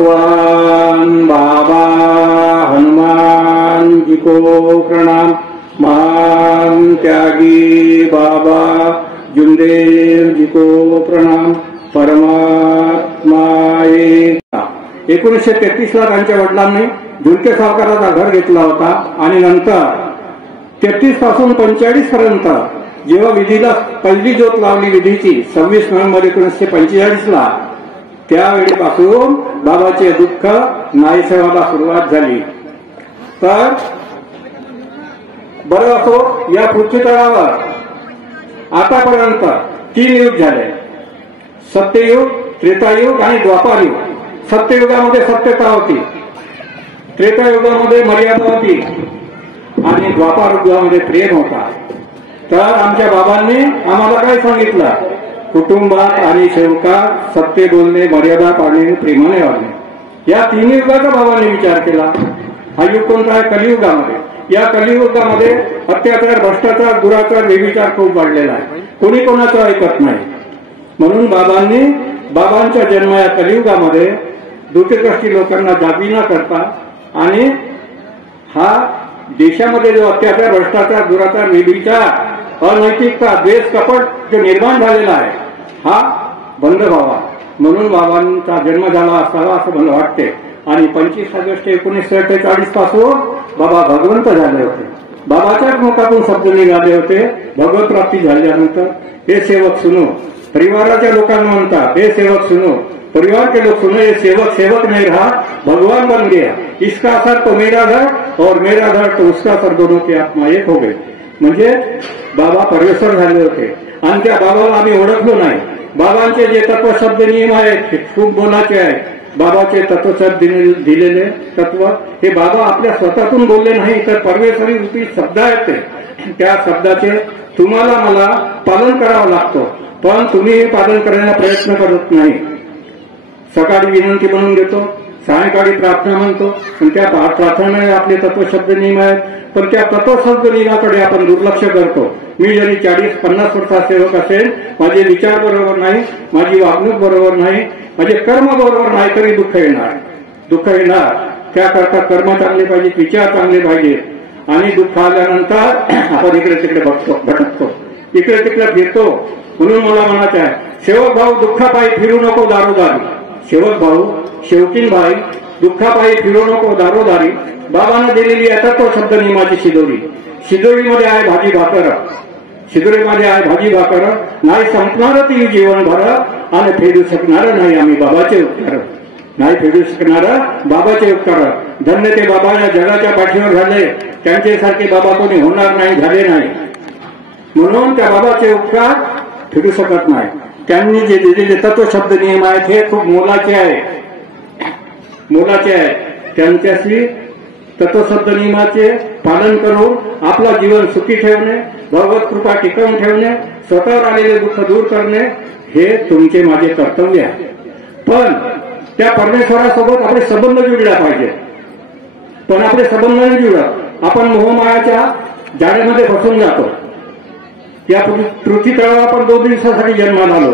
भगवान बाबा हनुमान जी को प्रणाम। महान त्यागी बाबा जुमदेव जी को प्रणाम। परमात्मा एक। 1933 ला त्यांच्या वडिलांनी झुलके सावकाराचा घर घेतला होता आणि नंतर 33 पासून 45 पर्यंत जेव्हा विधीला पहिली ज्योत लावली विधीची 26 नोव्हेंबर 1945 ला, त्यावेळीपासून बाबाचे दुःख नाहीसे व्हायला सुरुवात झाली। तर बरं असो, या पृथ्वी तळावर आतापर्यंत 3 युग झाले, सत्ययुग, त्रेतायुग आणि द्वापारयुग। सत्ययुगामध्ये सत्यता होती, त्रेतायुगामध्ये मर्यादा होती आणि द्वापार युगामध्ये प्रेम होता। तर आमच्या बाबांनी आम्हाला काय सांगितलं? कुटुंबात आणि सेवकात सत्य बोलणे, मर्यादा पाळणे, प्रेमाने वागणे। या 3 युगाचा बाबांनी विचार केला। हा युग कोणता आहे? कलियुगामध्ये। या कलियुगामध्ये अत्याचार, भ्रष्टाचार, दुराचार, व्यभिचार खूप वाढलेला आहे। कोणी कोणाचं ऐकत नाही। म्हणून बाबांनी बाबांच्या जन्म या कलियुगामध्ये दुःखकष्टी लोकांना जागी न करता आणि हा देशामध्ये जो अत्याचार, भ्रष्टाचार, दुराचार, व्यभिचार, अनैतिकता, द्वेष, कपट जो निर्माण झालेला आहे, हा बंद व्हावा म्हणून बाबांचा जन्म झाला असावा असं मला वाटते। आणि 25 ऑगस्ट 1948 पासून बाबा भगवंत झाले होते। बाबाच्याच मुखातून शब्द निघाले होते, भगवत प्राप्ती झाल्यानंतर हे सेवक सुनो। परिवाराच्या लोकांना म्हणतात, हे सेवक सुनो, परिवार के लोग सुनो, ये सेवक सेवक नहीं रहा, भगवान बन गया। इसका असर तो मेरा धड़ और मेरा धड़ तो उसका असर, दोनों की आत्मा एक हो गई। म्हणजे बाबा परमेश्वर झाले होते आणि त्या बाबाला आम्ही ओळखलो नाही। बाबांचे जे तत्व शब्द नियम आहेत खूप मोलाचे आहेत। बाबाचे तत्वशब्द दिलेले तत्व हे बाबा आपल्या स्वतःतून बोलले नाही, तर परमेश्वरी रूपी शब्द आहेत ते। त्या शब्दाचे तुम्हाला मला पालन करावं लागतं, पण तुम्ही पालन करण्याचा प्रयत्न करत नाही। सकाळी विनंती म्हणून घेतो, सायंकाळी प्रार्थना म्हणतो, पण त्या प्रार्थनेने आपले तत्वशब्द नियम आहेत, पण त्या तत्वशब्द नियमाकडे आपण दुर्लक्ष करतो। मी जरी 40-50 वर्षाचा सेवक असेल, माझे विचार बरोबर नाही, माझी वागणूक बरोबर नाही, माझे कर्म बरोबर नाही, तरी दुःख येणार, दुःख येणार। त्याकरता कर्म चांगले पाहिजेत, विचार चांगले पाहिजेत। आणि दुःख आल्यानंतर आपण इकडे तिकडे भटकतो, इकडे तिकडे फिरतो। म्हणून मला म्हणायचं आहे, सेवक भाऊ दुःखापायी फिरू नको दारोदारी। सेवक भाऊ, शेवकीन भाई, दुःखापायी फिरू नको दारोदारी। बाबांना दिलेली तत्व शब्द नियमाची शिदोरी। शिदोरीमध्ये आहे भाजी भाकर, शिदोरीमध्ये आहे भाजी भाकर, नाही संपणार ती जीवनभर आणि फेडू शकणार नाही आम्ही बाबाचे उपकार, नाही फेडू शकणार बाबाचे उपकार। धन्य ते बाबा या जगाच्या पाठीवर झाले, त्यांच्यासारखे बाबा कोणी होणार नाही, झाले नाही। म्हणून त्या बाबाचे उपकार फेडू शकत नाही। त्यांनी जे दिलेले तत्व शब्द नियम आहेत हे खूप मोलाचे आहे, मोलाचे आहे। त्यांच्याशी तत्वशब्द नियमाचे पालन करून आपला जीवन सुखी ठेवणे, भगवत कृपा टिकवून ठेवणे, स्वतःवर आलेले दुःख दूर करणे हे तुमचे माझे कर्तव्य आहे। पण त्या परमेश्वरासोबत आपले संबंध जुळला पाहिजे, पण आपले संबंध नाही जुळत। आपण मोहमायाच्या जाळ्यामध्ये फसून जातो। या पृथ्वी तळावर आपण 2 दिवसासाठी जन्माला आलो,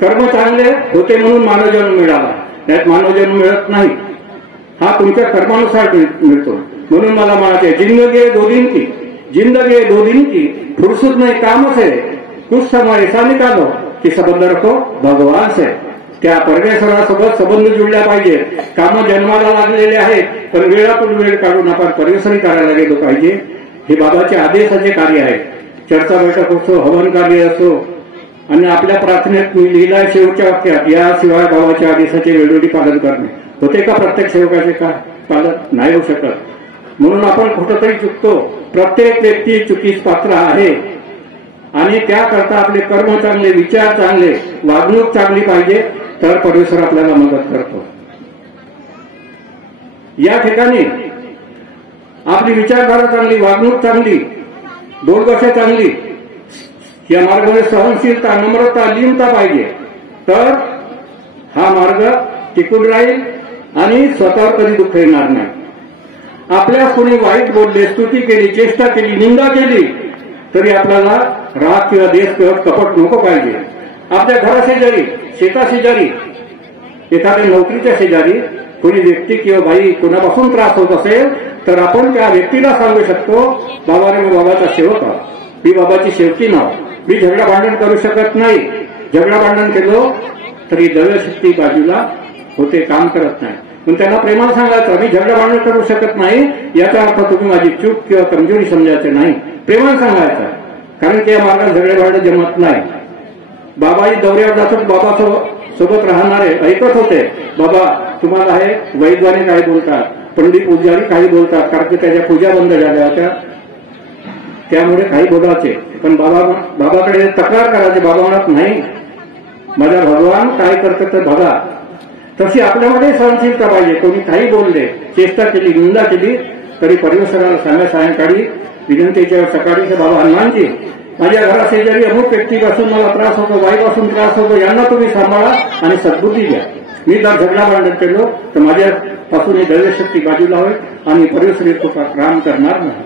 कर्म चांगले होते म्हणून मानवजन्म मिळाला, त्यात मानवजन्म मिळत नाही, हा तुमच्या कर्मानुसार मिळतो। म्हणून मला म्हणायचे, जिंदगी है 2 दिन की, जिंदगी है 2 दिन की, फुर्सत नहीं काम से, कुछ समय ऐसा निकालो की संबंध रखो भगवान से। त्या परमेश्वरासोबत संबंध जुळला पाहिजे। काम जन्माला लागलेले आहेत, पण वेळातून वेळ काढून आपण परमेश्वरी करायला गेलो पाहिजे। हे बाबाचे आदेशाचे कार्य आहे। चर्चा बैठक असो, हवन कार्य असो, आणि आपल्या प्रार्थनेत लिहिलाय शेवटच्या वाक्यात, याशिवाय बाबाच्या आदेशाचे वेळोवेळी पालन करणे। होते का प्रत्येक सेवकाचे का पालन? नाही होऊ शकत। म्हणून आपण कुठंतरी चुकतो। प्रत्येक व्यक्ती चुकीस पात्र आहे आणि त्याकरता आपले कर्म चांगले, विचार चांगले, वागणूक चांगली पाहिजे, तर परमेश्वर आपल्याला मदत करतो। या ठिकाणी आपली विचारधारा चांगली, वागणूक चांगली, बोलभाषा चांगली, या मार्गामध्ये सहनशीलता, नम्रता, लीनता पाहिजे, तर हा मार्ग टिकून राहील आणि स्वतःवर कधी दुःख येणार नाही। आपल्या कोणी वाईट बोलले, स्तुती केली, चेष्टा केली, निंदा केली, तरी आपल्याला राग किंवा देश किंवा कपट नको पाहिजे। आपल्या घराशेजारी, शेताशेजारी, एखाद्या नोकरीच्या शेजारी कोणी व्यक्ती किंवा बाई कोणापासून त्रास होत असेल तर आपण त्या व्यक्तीला सांगू शकतो, बाबा रे मी बाबाचा सेवक आहे, मी बाबाची शेवटी नाव, मी झगडा भांडण करू शकत नाही, झगडा भांडण केलो तरी दैवशक्ती बाजूला होते, काम करत नाही. पण त्यांना प्रेमाला सांगायचं मी झगडा भांडण करू शकत नाही, याचा अर्थ तुम्ही माझी चूक किंवा कमजोरी समजायचं नाही, प्रेमाला सांगायचं. कारण त्या मार्गात झगडे भांडण जमत नाही. बाबाही दौऱ्यावर जातात, बाबा सोबत राहणारे ऐकत होते, बाबा तुम्हाला हे वैद्वाने काय बोलतात, पंडित पुजारी काही बोलतात, कारण की त्याच्या पूजा बंद झाल्या होत्या त्यामुळे काही बोलायचे. पण बाबाकडे तक्रार करायचे, बाबा म्हणत नाही माझा भगवान काय करतात तर बघा. तशी आपल्यामध्ये सहनशीलता पाहिजे. कोणी काही बोलले, चेष्टा केली, निंदा केली तरी परमेश्वराला सांगा सायंकाळी विनंतीच्या सकाळी बाबा हनुमानजी माझ्या घराशेजारी अमुक व्यक्तीपासून मला त्रास होतो, बाईपासून त्रास होतो, यांना तुम्ही सांभाळा आणि सद्बुद्धी द्या. मी जर झगडा भांडण केलो तर माझ्यापासून ही दैवशक्ती बाजूला होईल आणि परमेश्वरी कृपा काम करणार नाही.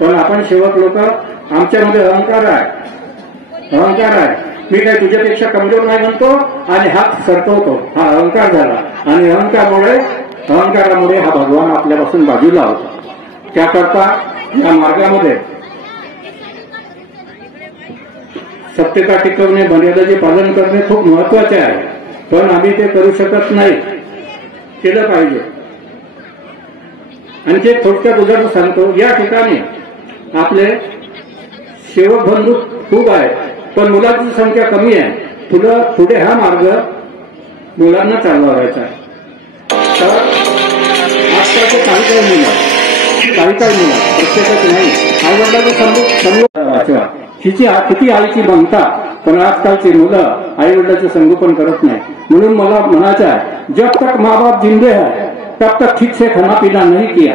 पण आपण सेवक लोक आमच्यामध्ये अहंकार आहे, मी काय तुझ्यापेक्षा कमजोर नाही म्हणतो आणि हात सरकवतो, हा अहंकार झाला. आणि अहंकारामुळे हा भगवान आपल्यापासून बाजूला होता. त्याकरता या मार्गामध्ये सत्यता टिकवणे, मर्यादेचे पालन करणे खूप महत्वाचे आहे. पण आम्ही ते करू शकत नाही, केलं पाहिजे. आणि ते थोडक्यात उदाहरण सांगतो. या ठिकाणी आपले सेवक बंधू खूप आहेत, पण मुलांची संख्या कमी आहे. पुढे हा मार्ग मुलांना चालवायचा आहे. तर आजकालचे काही मुलं प्रत्येकाच नाही, आईवडिलांचं वाचवा, किती आईची बनता, पण आजकालची मुलं आईवडिलांचं संगोपन करत नाही. म्हणून मला म्हणायचं आहे, जब तक माँ बाप जिंदे है तब तक ठीक से खाना पीना नहीं किया,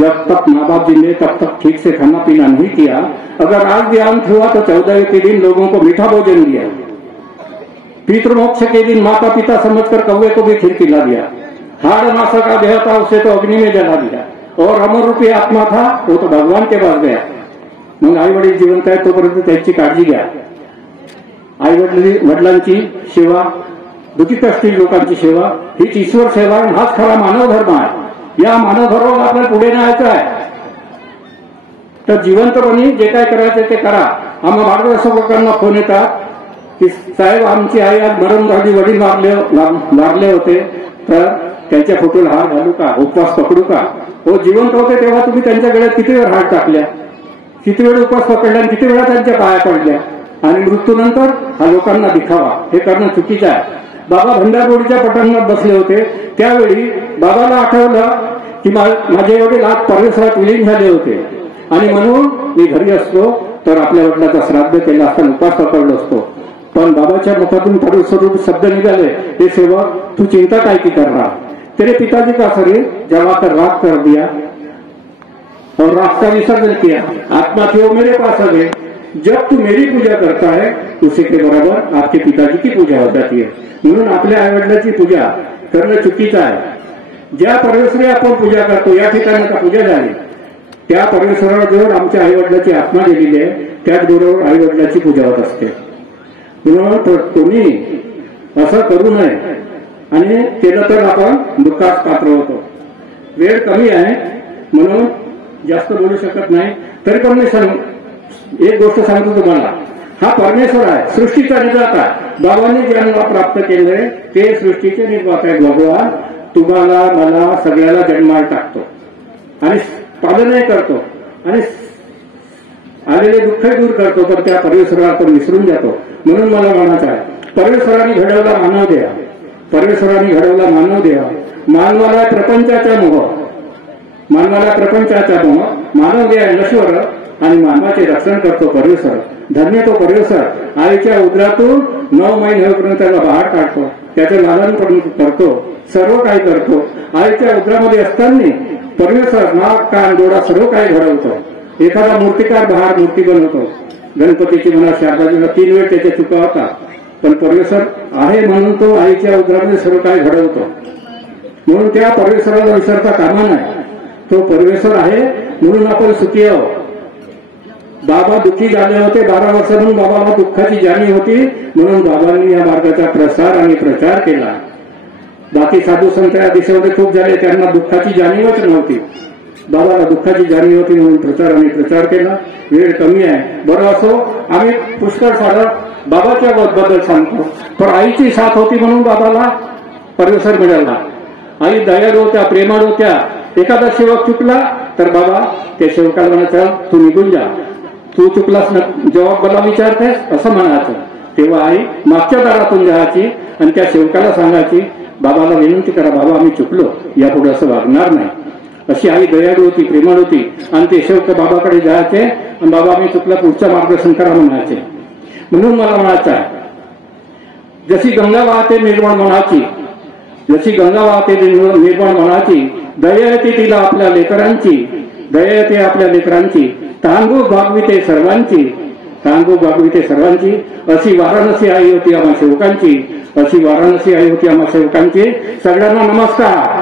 जब तक माँ बाप जिंदे तब तक ठीक से खाना पीना नहीं किया. अगर आज भी अंत हुआ तो 14वें के दिन लोगों को मीठा भोजन दिया, पितृमोक्ष के दिन माता पिता समझकर कौवे को भी खीर खिला दिया, हाड़ मासा का देह था उसे तो अग्नि में जला दिया, और अमर रूपी आत्मा था वो तो भगवान के पास गया. मग आई वडील जिवंत आहेत तोपर्यंत त्यांची काळजी घ्या. आई वडिलांची सेवा, दुखीत असतील लोकांची सेवा हीच ईश्वर सेवा आहे, हाच खरा मानव धर्म आहे. या मानव धर्माला आपल्याला पुढे न्यायचं आहे. तर जिवंतपणी जे काय करायचं ते करा. आम्हा मार्गदर्शक लोकांना फोन येतात की साहेब आमची आई आज मरण झाली, वडील वारले होते, तर त्यांच्या फोटोला हार घालू का, उपवास पकडू का. हो जिवंत होते तेव्हा तुम्ही त्यांच्या गळ्यात किती वेळ हार टाकल्या, किती वेळ उपवास पकडला आणि किती वेळा त्यांच्या पाया पडल्या. आणि मृत्यूनंतर हा लोकांना दिखावा, हे करणं चुकीचं आहे. बाबा भंडारगोडीच्या पटांगणात बसले होते, त्यावेळी बाबाला आठवलं की माझे वडील आज परमेश्वरात विलीन झाले होते आणि म्हणून मी घरी असतो तर आपल्या वडिलांचा श्राद्ध केला असता, उपास पकडलो असतो. पण बाबाच्या मुखातून परमेश्वर शब्द निघाले, हे सेवक तू चिंता काय की कर रहा, तेरे पिताजी का शरीर जला कर राख कर दिया और राख का विसर्जन किया, आत्मा थी वो मेरे पास आ गए. जब तू मेरी पूजा करता है उसी के बराबर आपके पिताजी की पूजा हो जाती है. म्हणून आपल्या आईवडिलांची पूजा करणं चुकीचं आहे. ज्या परमेश्वरी आपण पूजा करतो, या ठिकाणी आता पूजा झाली, त्या परमेश्वराजवळ आमच्या आईवडिलाची आत्मा गेलेली आहे, त्याचबरोबर आईवडिलाची पूजा होत असते. म्हणून कोणी असं करू नये, आणि केलं तर आपण दुःखास पात्र होतो. वेळ कमी आहे म्हणून जास्त बोलू शकत नाही. तरी पण मी एक गोष्ट सांगतो तुम्हाला, हा परमेश्वर आहे, सृष्टीचा निर्माता. बाबांनी ज्यांना प्राप्त केले ते सृष्टीचे निर्माता आहे. भगवान तुम्हाला मला सगळ्याला जन्माला टाकतो आणि पालनही करतो आणि आलेले दुःखही दूर करतो, पण त्या परमेश्वराला आपण विसरून जातो. म्हणून मला म्हणायचं आहे, परमेश्वराने घडवला मानव देहा, परमेश्वराने घडवला मानव देहा. मानवाला प्रपंचाचा मोह, मानव देह नश्वर आणि मानवाचे रक्षण करतो परमेश्वर. धन्य तो परमेश्वर. आईच्या उदरातून 9 महिने होईपर्यंत त्याला बाहेर काढतो, त्याचं लालन करतो, सर्व काही करतो. आईच्या उदरामध्ये असताना परमेश्वर नाक कान डोळा सर्व काही घडवतो. एखादा मूर्तिकार बाहेर मूर्ती बनवतो, गणपतीची म्हणा, शारदाजीला 3 वेळ त्याच्या चुका होता, पण परमेश्वर आहे म्हणून तो आईच्या उदरामध्ये सर्व काही घडवतो. म्हणून त्या परमेश्वराला विसरता कामा नाही. तो परमेश्वर आहे म्हणून आपण सुखी आहोत. बाबा दुःखी झाले होते 12 वर्ष, म्हणून बाबाला दुःखाची जाणीव होती, म्हणून बाबांनी या मार्गाचा प्रसार आणि प्रचार केला. बाकी साधू संत या दिशेमध्ये खूप झाले, त्यांना दुःखाची जाणीवच नव्हती. बाबाला दुःखाची जाणीव होती म्हणून प्रचार केला. वेळ कमी आहे, बरं असो. आम्ही पुष्कळ सारं बाबाच्या बद्दल सांगतो, पण आईची साथ होती म्हणून बाबाला परमेश्वर मिळाला. आई दयाळू होत्या, प्रेमाळ होत्या. एखादा सेवक चुकला तर बाबा त्या सेवकाला म्हणायचं, तू निघून जा, तू चुकलास ना, जबाब मला विचारतेस असं म्हणायचं. तेव्हा आई मागच्या दारातून जायची आणि त्या सेवकाला सांगायची, बाबाला विनंती करा, बाबा आम्ही चुकलो, यापुढे असं वागणार नाही. अशी आई दयाळू होती, प्रेमळ होती. आणि ते सेवक बाबाकडे जायचे आणि बाबा आम्ही चुकला, पुढचं मार्गदर्शन करा म्हणायचे. म्हणून मला म्हणायचं आहे, जशी गंगा वाहते निर्मळ मनाची, जशी गंगा वाहते निर्मळ मनाची, दया येते तिला आपल्या लेकरांची, दया येते आपल्या लेकरांची, तांगू भागविते सर्वांची, तांगू भागविते सर्वांची. अशी वाराणसी आई होती आम्हा सेवकांची, अशी वाराणसी आई होती आम्हा सेवकांची. सगळ्यांना नमस्कार.